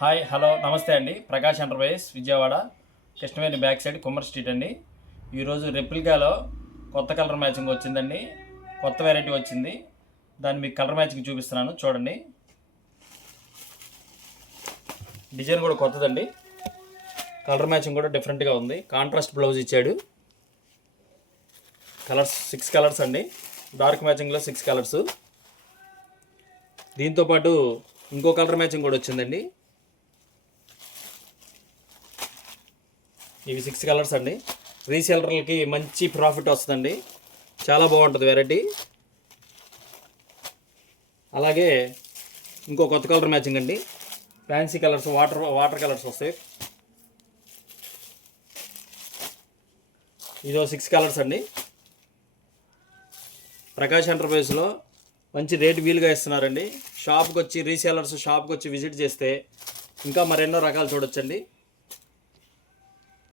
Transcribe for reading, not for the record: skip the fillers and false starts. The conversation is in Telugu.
హాయ్ హలో నమస్తే అండి. Prakash enterprises Vijayawada Krishnaveni back side Kummar street అండి. ఈరోజు రెప్లికాలో కొత్త కలర్ మ్యాచింగ్ వచ్చిందండి. కొత్త వెరైటీ వచ్చింది. దాన్ని మీకు కలర్ మ్యాచింగ్ చూపిస్తున్నాను చూడండి. డిజైన్ కూడా కొత్తదండి. కలర్ మ్యాచింగ్ కూడా డిఫరెంట్గా ఉంది. కాంట్రాస్ట్ బ్లౌజ్ ఇచ్చాడు. కలర్స్ 6 కలర్స్ అండి. డార్క్ మ్యాచింగ్లో 6 కలర్స్. దీంతోపాటు ఇంకో కలర్ మ్యాచింగ్ కూడా వచ్చిందండి. ఇవి 6 కలర్స్ అండి. రీసేలర్లకి మంచి ప్రాఫిట్ వస్తుందండి. చాలా బాగుంటుంది వెరైటీ. అలాగే ఇంకో కొత్త కలర్ మ్యాచింగ్ అండి. ఫ్యాన్సీ కలర్స్ వాటర్ కలర్స్ వస్తాయి. ఇదో 6 కలర్స్ అండి. ప్రకాష్ ఎంటర్ప్రైజెస్లో మంచి రేటు వీలుగా ఇస్తున్నారండి. షాప్కి వచ్చి రీసేలర్స్ షాప్కి వచ్చి విజిట్ చేస్తే ఇంకా మరెన్నో రకాలు చూడొచ్చండి.